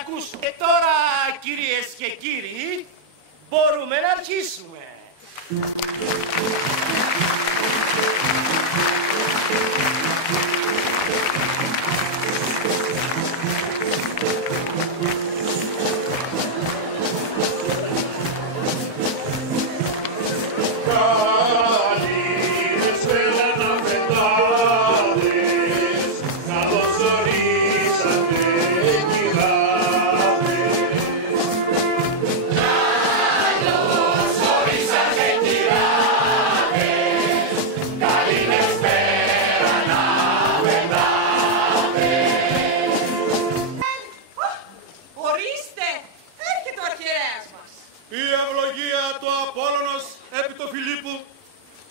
ακούς. Και τώρα, κυρίες και κύριοι, μπορούμε να αρχίσουμε.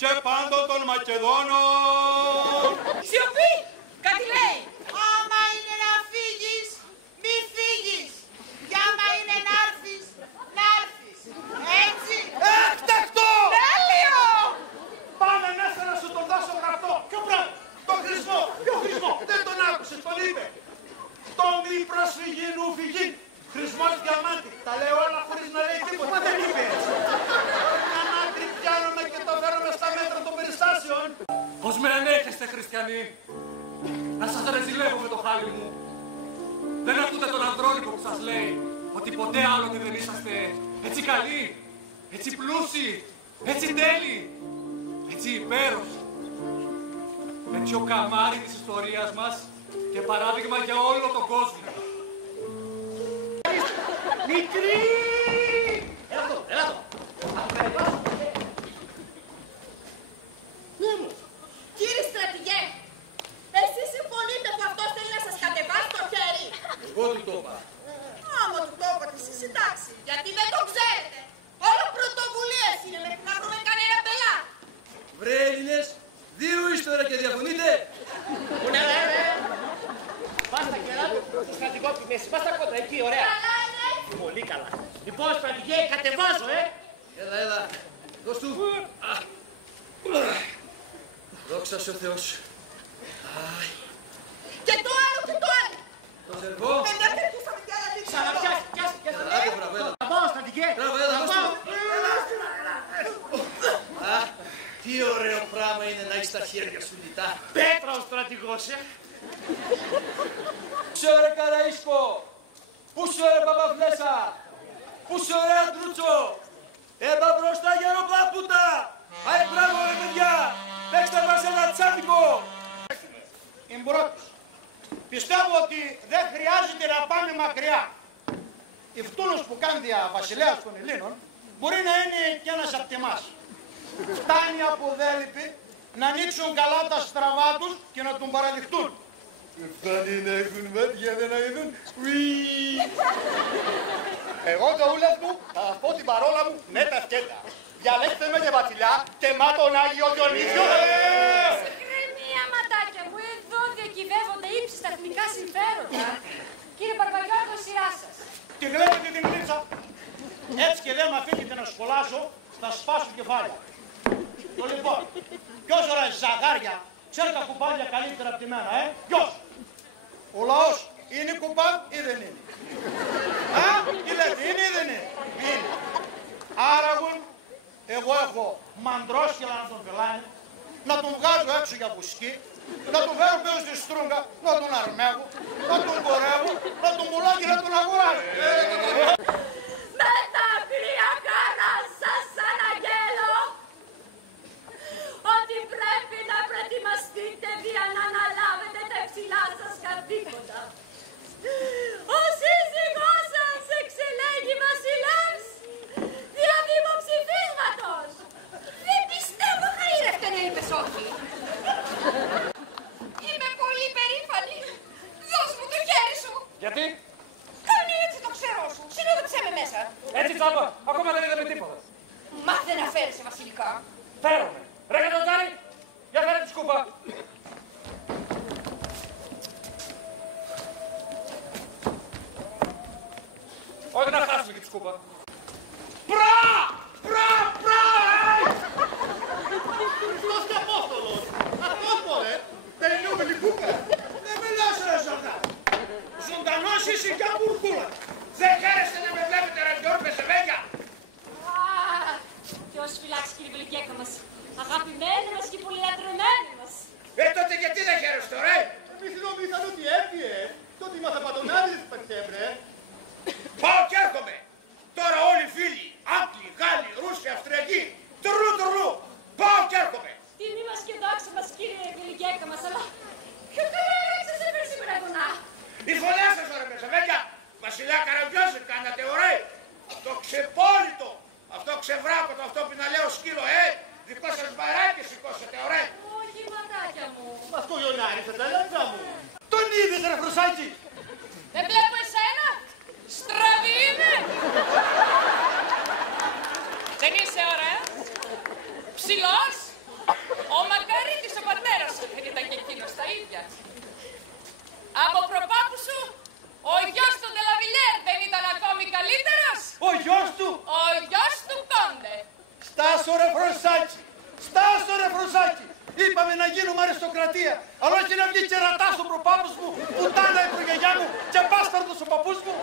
Και πάντων των Μακεδόνων. Σιωπή! Κάτι λέει! Άμα είναι να φύγεις, μη φύγεις. Κι άμα είναι να έρθεις, να έρθεις. Έτσι. Έκτακτο! Τέλειο! Πάμε μέσα να σου τον δώσω γραπτό. Ποιο πράγμα? Τον Χρυσμό. Ποιο Χρυσμό? Δεν τον άκουσες, τον είπε. Τον μη προσφυγή νου φυγή. Χρυσμός διαμάντη. Τα λέω όλα χωρίς να λέει τίποτα. Μα δεν είπε έτσι. Έναν άκρη πιάνομαι και το φέρουμε στα μέτρα των περιστάσεων. Πώς με ανέχεστε, χριστιανοί, να σας ρεζιλεύω με το χάλι μου. Δεν ακούτε τον Ανδρώνικο που σας λέει ότι ποτέ άλλοτε δεν είσαστε έτσι καλοί, έτσι πλούσιοι, έτσι τέλειοι, έτσι υπέροχοι. Έτσι ο καμάρι της ιστορίας μας και παράδειγμα για όλο τον κόσμο. Μικρή! Έλα εδώ, έλα εδώ. Κύριε στρατηγέ, εσείς συμφωνείτε που αυτός θέλει να σας κατεβάσει το χέρι? Εγώ του το είπα. Άμα του το είπατε εσείς, εντάξει, γιατί δεν το ξέρετε. Όλο πρωτοβουλίες είναι μέχρι να βρούμε κανένα πελά. Βρε Έλληνες, δύο είστε τώρα και διαφωνείτε. Πού είναι ρε? Πας τα κερά του στο στρατηγό τη μέση. Πας τα κόντρα, εκεί, ωραία. Καλά είναι. Πολύ καλά. Λοιπόν, στρατηγέ, κατεβάζω, Έλα, δώσ' του. Δόξα ο Θεός. Και το άλλο, και το άλλο. Το ζερβό. Δεν κερδίσαμε κι άλλα δίκτυα. Ξαναπιάσει, πιάσει. Άντε, μπράβο, έλα. Θα πάω, στρατηγέ. Μπράβο, έλα, δώσ' του. Τι ωραίο πράγμα είναι να έχεις τα χέρια σου λιτά. Πέτρα ο στρατηγός, Πού σε ρε Καραΐσκο, πού σε ρε Παπαφλέσσα, πού σε ρε Αντρούτσο, έμπα μπροστά γεροπάπουτα. Άι, μπράβο ρε παιδιά, παίξτε μας ένα τσάπικο. Εμπρότης. Πιστεύω ότι δεν χρειάζεται να πάμε μακριά. Η Φτούλος που κάνει δια βασιλέας των Ελλήνων μπορεί να είναι κι ένας από εμάς. Φτάνει από Δέλυπη να ανοίξουν καλά τα στραβά τους και να τον παραδειχτούν. Φτάνει να έχουν μάτια, δεν να ειδούν. Εγώ το ούλευ μου θα σας πω την παρόλα μου με τα σκέτα. Διαλέξτε με και βασιλιά και μα τον Άγιο Διονύσιο. Ηρεμία, ματάκια μου, εδώ διακυβεύονται ύψιστα εθνικά συμφέροντα. Κύριε Παρβαγιώργο, σειρά σας. Τη βλέπετε την κλίτσα. Έτσι και δεν με αφήνετε να σχολάσω, θα σπάσω κεφάλια. Το λοιπόν, ποιος ώρα ζαγάρια ξέρει τα κουπάδια καλύτερα από τη μένα, ποιος? Ο λαός είναι κουπάν ή δεν είναι? Τι λέτε, είναι ή δεν είναι? Είναι. Άραγον, εγώ έχω μαντρόσκυλα να τον πελάνε, να τον βγάζω έξω για μπουσκί, να τον φέρω πίσω στη στρούγκα, να τον αρμέγω, να τον κορεύω, να τον πουλάω και να τον αγοράζω. Με τα αγρία χαρά σας αναγγέλω ότι πρέπει να προετοιμαστείτε για να αναλάβετε τα υψηλά σας καθήκοντα. Ο σύζυγός σας εξελέγει βασιλεύς δια δημοψηφίσματος. Δεν πιστεύω, χαΐρευτε να είπες όχι. Είμαι πολύ περήφανη. Δώσ' μου το χέρι σου. Γιατί? Κάνει έτσι το ξερό σου. Συνόδεψέ με μέσα. Έτσι τσάπα, ακόμα δεν είδαμε τίποτα. Μάθε να φέρεσαι βασιλικά. Φέρομαι. Ρε Κατοτάρη, για φέρε τη σκούπα. Όχι να χάσουμε και τη σκούπα. Πρά! Αυτός και Απόστολος. Απόστολε, τελειούμε την κούπα. Δεν μιλάς ρε ζωντά. Ζωντανός είσαι κι αμπουρκούλα. αλλά ποιο καλό έργο σας έφερε σήμερα εδώ να. Η φωνιά σας ωραία παιδιά. Βασιλιά Καραγκιόζη, κάνατε ωραίο. Αυτό ξεπόλυτο, αυτό ξεβράκωτο, αυτό που να λέω σκύλο, δικό σας μπαράκι σηκώσατε, ωραία. Όχι ματάκια μου. Αυτό Ιωνάρη, θα τα λέγα μου. Τον είδες ρε Φροσάκη. Δεν βλέπω εσένα. Στραβή είμαι. Δεν είσαι ωραίος. Ψηλός. Ο Μακαρίτης ο πατέρας σου δεν ήταν και εκείνος τα ίδια. Από προπάπου σου, ο γιος του Ντελαβιλιέρ δεν ήταν ακόμη καλύτερος. Ο γιος του. Ο γιος του Κόντε. Στάσου ρε Φροσάκη. Στάσου ρε Φροσάκη. Είπαμε να γίνουμε αριστοκρατία. Αλλά όχι να βγει κερατάς ο προπάπους μου, πουτάνα η προγιαγιά μου και μπάσταρδος ο παππούς μου.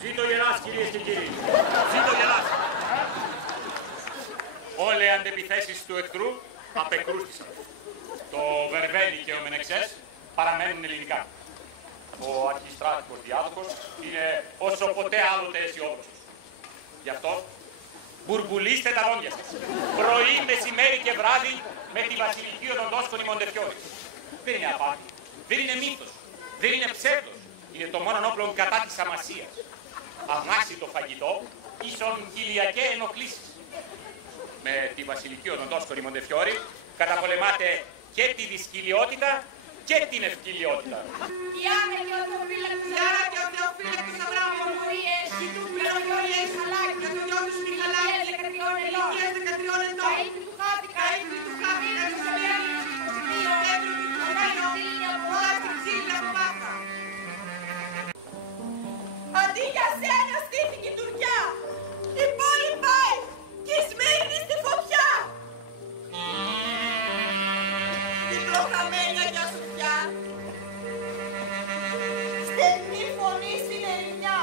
Ζήτω Γελάς, κυρίες και κύριοι. Ζήτω Γελάς. Όλες οι αντεπιθέσεις του εχθρού απεκρούστησαν. Το Βερβέλη και ο Μενεξές παραμένουν ελληνικά. Ο αρχιστράτηγος διάδοχος είναι όσο ποτέ άλλοτε αισιόδοξος. Γι' αυτό μπουρμπουλήστε τα δόντια σας. Πρωί, μεσημέρι και βράδυ με τη βασιλική οδοντόσκονη Μοντεφιόρη. Δεν είναι απάτη, δεν είναι μύθος, δεν είναι ψεύδος. Είναι το μόνο όπλο κατά της αμασίας. Αμάσιτο φαγητό ίσον χιλιακέ ενοχλήσεις. Με τη βασιλική οδοντόσκονη Μοντεφιόρη καταπολεμάτε και τη δυσκυλιότητα και την ευκυλιότητα. Η Άννα και ο Θεοφύλακτος Αβράμου Μορίες, η του Μερολιόλια Ισαλάκη και το γιο του Μιχαλάκη, ηλικίας 13 ετών. Καΐκνη του Χάβη, να τους αλλιεύει, ο Πέτρου του Κομένο, όλα στην ξύλια από Μάχα. Αντί για σένα στήθηκε η Τουρκιά, η πόλη πάει και η Σμύρνη στη φωτιά. Την προχαμένη Αγιά Σοφιά, στενή φωνή στην ερημιά.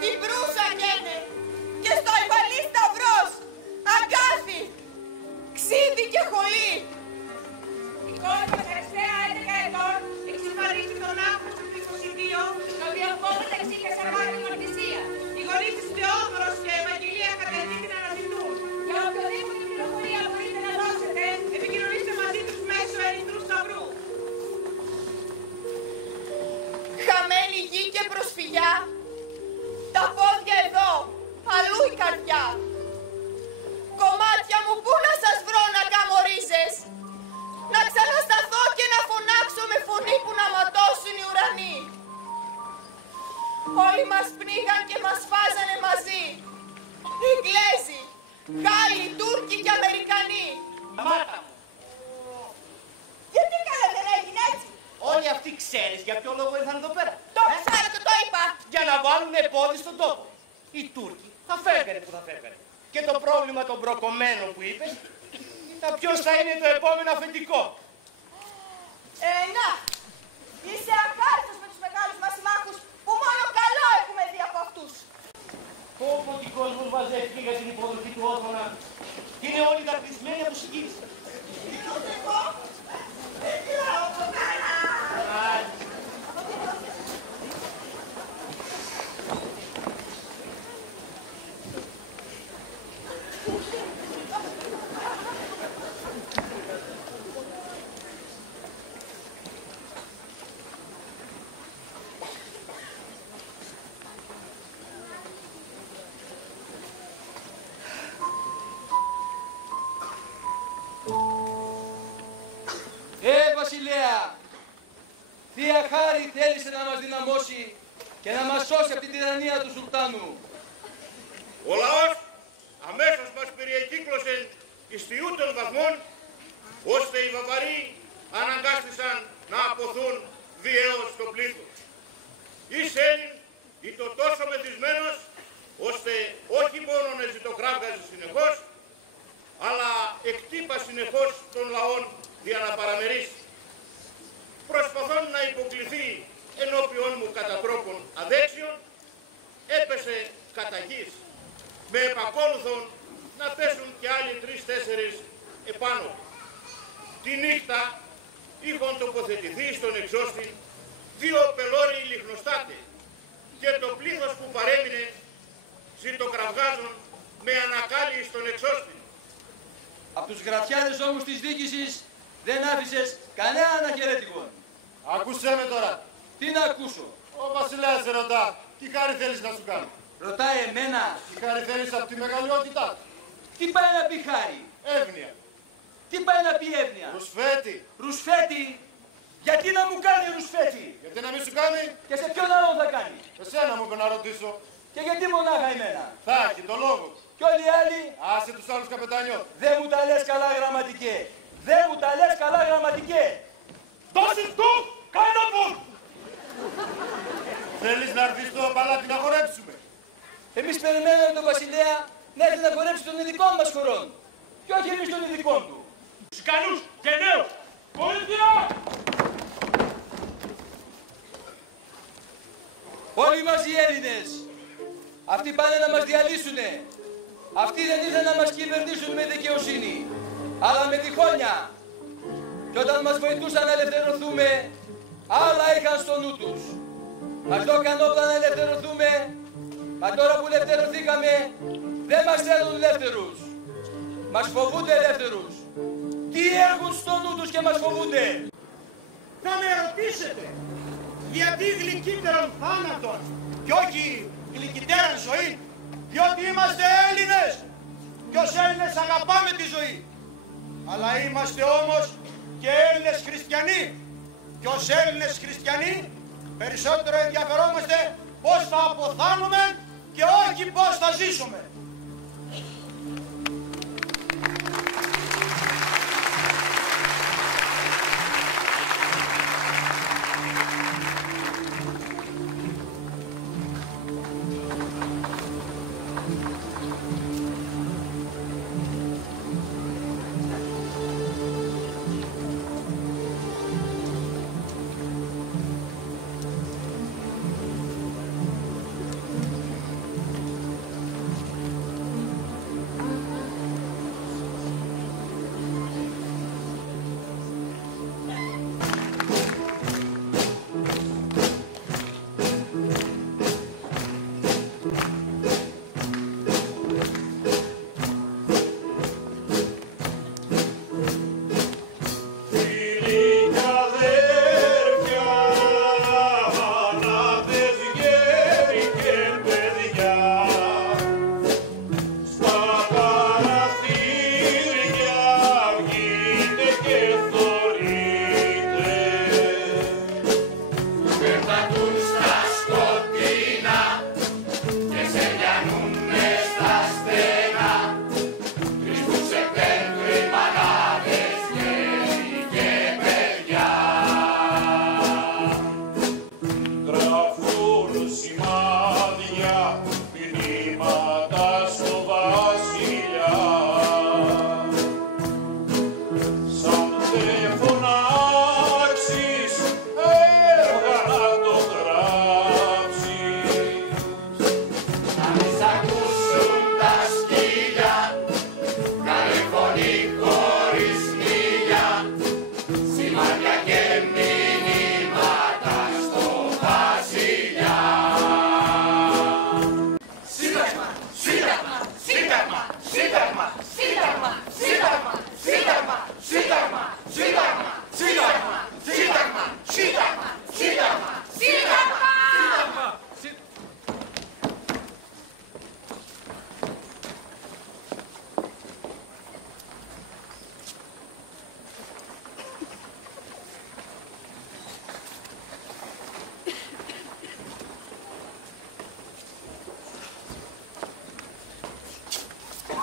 Την Προύσα γένε και στο Ιβαλί Σταυρός, αγκάθι, ξύδι και χολή. Η κόρη μας αριστεία 11 ετών εξυπαρίζει τον άνθρωπο του 22, το διαβόλου εξήλια σαν πάλι μορτισία. Οι γονείς της Θεόδωρος και Ευαγγελία Κατερίνη να αναζητούν. Για οποιοδήποτε πληροφορία μπορείτε να δώσετε, επικοινωνήστε μαζί τους μέσω Ερυθρού Σταυρού. Χαμένη γη και προσφυγιά, τα πόδια εδώ, αλλού η καρδιά. Κομμάτια μου, πού να σας βρω να καμορίζες, να ξανασταθώ και να φωνάξω με φωνή που να ματώσουν οι ουρανοί. Όλοι μας πνίγαν και μας φάζανε μαζί, Ιγγλέζοι, Γάλλοι, Τούρκοι και Αμερικανοί. Μάτα μου. Γιατί καλά δεν έγινε έτσι? Όλοι αυτοί ξέρεις για ποιο λόγο ήρθαν εδώ πέρα. Το ξέρω, το είπα. Για να βάλουν πόδι στον τόπο. Οι Τούρκοι θα φεύγανε που θα φεύγανε. Και το πρόβλημα των προκομμένων που είπες, ποιος θα είναι το επόμενο αφεντικό. Να, είσαι αχάριστος με τους μεγάλους μας συμμάχους που μόνο καλό έχουμε δει από αυτούς. Πόπο τι κόσμος μαζεύτηκε για την υποδοχή του Όθωνα. Και είναι όλοι δακρυσμένοι από συγκίνηση. Εγώ, δεν κλάω ποτέ. Βασιλέα, Θεία Χάρη θέλησε να μας δυναμώσει και να μας σώσει από την τυραννία του Σουλτάνου. Ο λαός αμέσως μας περιεκύκλωσε εις των βαθμών, ώστε οι Βαβαροί αναγκάστησαν να αποθούν διέως στο πλήθος. Εις Έλλην ήτο τόσο μεθυσμένος, ώστε όχι μόνο να ζητοκράβγαζε συνεχώς, αλλά εκτύπα συνεχώς των λαών για να παραμερίσει. Προσπαθών να υποκληθεί ενώπιον μου κατά τρόπον αδέξιον, έπεσε κατά γης, με επακόλουθον να πέσουν και άλλοι 3-4 επάνω. Τη νύχτα είχαν τοποθετηθεί στον εξώστη 2 πελώριοι λιχνοστάτες και το πλήθος που παρέμεινε ζητοκραυγάζουν με ανακάλυψη στον εξώστη. Από τους γραφιάδες όμως της διοίκησης Δεν άφησες κανέναν αχαιρέτικο. Ακούσέ με τώρα. Τι να ακούσω? Ο βασιλέας σε ρωτά. Τι χάρη θέλεις να σου κάνω? Ρωτάει εμένα. Τι χάρη θέλεις από τη μεγαλειότητά του? Τι πάει να πει χάρη? Εύνοια. Τι πάει να πει εύνοια? Ρουσφέτη. Ρουσφέτη. Γιατί να μου κάνει ρουσφέτη? Γιατί να μην σου κάνει? Και σε ποιον άλλο θα κάνει? Εσένα μου είπε να ρωτήσω. Και γιατί μονάχα εμένα? Θα έχει το λόγο. Κι όλοι οι άλλοι? Άσε τους άλλους καπετάνιο. Δεν μου τα λες καλά γραμματικέ. Δεν μου τα λες καλά γραμματικέ. Δώσεις του, κάνω που. Θέλεις να έρθεις στο παλάτι να χορέψουμε? Εμείς περιμένουμε τον βασιλέα να έρθει να χορέψει των ειδικών μας χωρών. Και όχι εμείς των ειδικών του. Σκανούς και νέους. Πολιτεία! Όλοι μας οι Έλληνες. Αυτοί πάνε να μας διαλύσουνε. Αυτοί δεν ήρθαν να μας κυβερνήσουν με δικαιοσύνη, αλλά με διχόνια. Και όταν μας βοηθούσαν να ελευθερωθούμε, άλλα είχαν στο νου τους. Μας δώκαν όπλα να ελευθερωθούμε, μα τώρα που ελευθερωθήκαμε, δεν μας θέλουν ελεύθερους. Μας φοβούνται ελεύθερους. Τι έχουν στο νου τους και μας φοβούνται? Θα με ρωτήσετε, γιατί γλυκύτερον θάνατον και όχι γλυκύτερον ζωή? Διότι είμαστε Έλληνες και ως Έλληνες αγαπάμε τη ζωή. Αλλά είμαστε όμως και Έλληνες χριστιανοί. Και ως Έλληνες χριστιανοί περισσότερο ενδιαφερόμαστε πώς θα αποθάνουμε και όχι πώς θα ζήσουμε.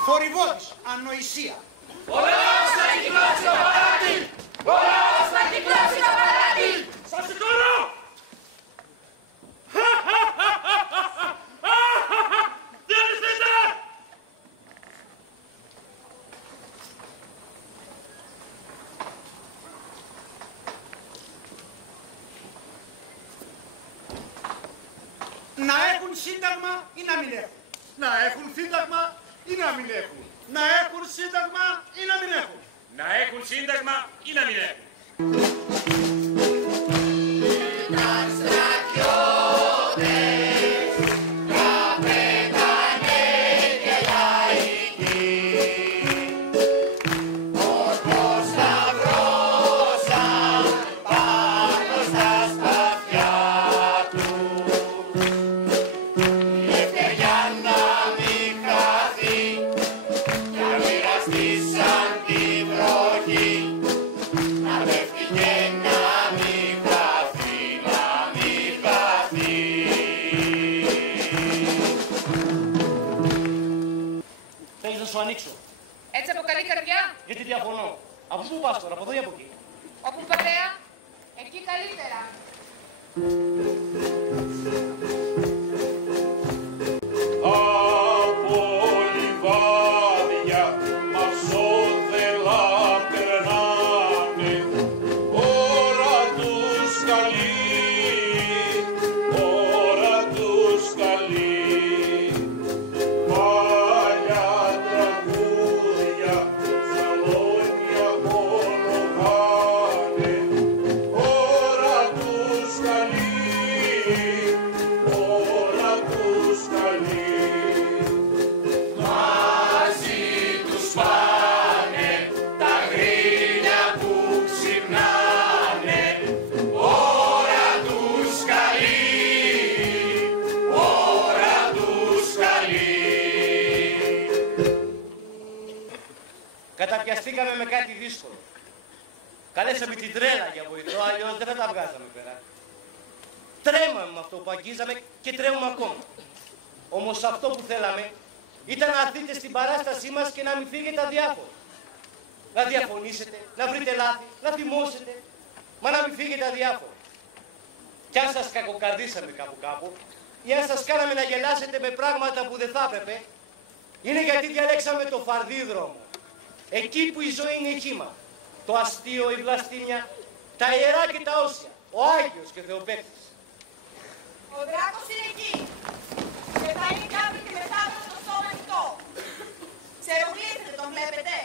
Θορυβόδης, ανοησία. Ο λαός θα κυκλώσει το παράτι! Ο λαός θα κυκλώσει το παράτι! Σας συγχωρώ! Διαλυστείτε! Να έχουν σύνταγμα ή να μην έχουν. Να έχουν σύνταγμα ή να μην έχουν. Να έχουν σύνταγμα ή να μην έχουν. Να έχουν σύνταγμα ή να μην έχουν. Ήταν στρατιώτες, καπετάνοι και λαϊκοί, ως το σταυρό Από πού πας τώρα, από εδώ ή από εκεί? Όπου παρέα, εκεί καλύτερα. Από λιβάδια μαυσόδελα περνάνε, ώρα τους καλή, ώρα τους καλή. Παλιά τραγούδια σαλόνια κολογάνε, ώρα τους καλή, ώρα τους καλή. Μαζί τους πάνε τα γρήλια που ξυπνάνε, ώρα τους καλή, ώρα τους καλή. Καταπιαστήκαμε με κάτι δύσκολο. Καλέσαμε την τρέλα για βοηθό, αλλιώς δεν θα τα βγάζαμε πέρα. Τρέμαμε με αυτό που αγγίζαμε και τρέμουμε ακόμα. Όμως αυτό που θέλαμε ήταν να έρθετε στην παράστασή μας και να μην φύγετε αδιάφοροι. Να διαφωνήσετε, να βρείτε λάθη, να θυμώσετε, μα να μην φύγετε αδιάφοροι. Κι αν σας κακοκαρδίσαμε κάπου ή αν σας κάναμε να γελάσετε με πράγματα που δεν θα έπρεπε, είναι γιατί διαλέξαμε το φαρδί δρόμο. Εκεί που η ζωή είναι χύμα. Το αστείο, η βλαστήμια, τα ιερά και τα όσια, ο Άγιος και Θεοπαίκτης. Ο δράκος είναι εκεί και θα είναι κι αύριο και μεθαύριο στο στόμα ανοιχτό. Ξερογλύφετε, τον βλέπετε?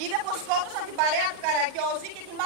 Είδε πως σκότωσαν την παρέα του Καραγκιόζη και την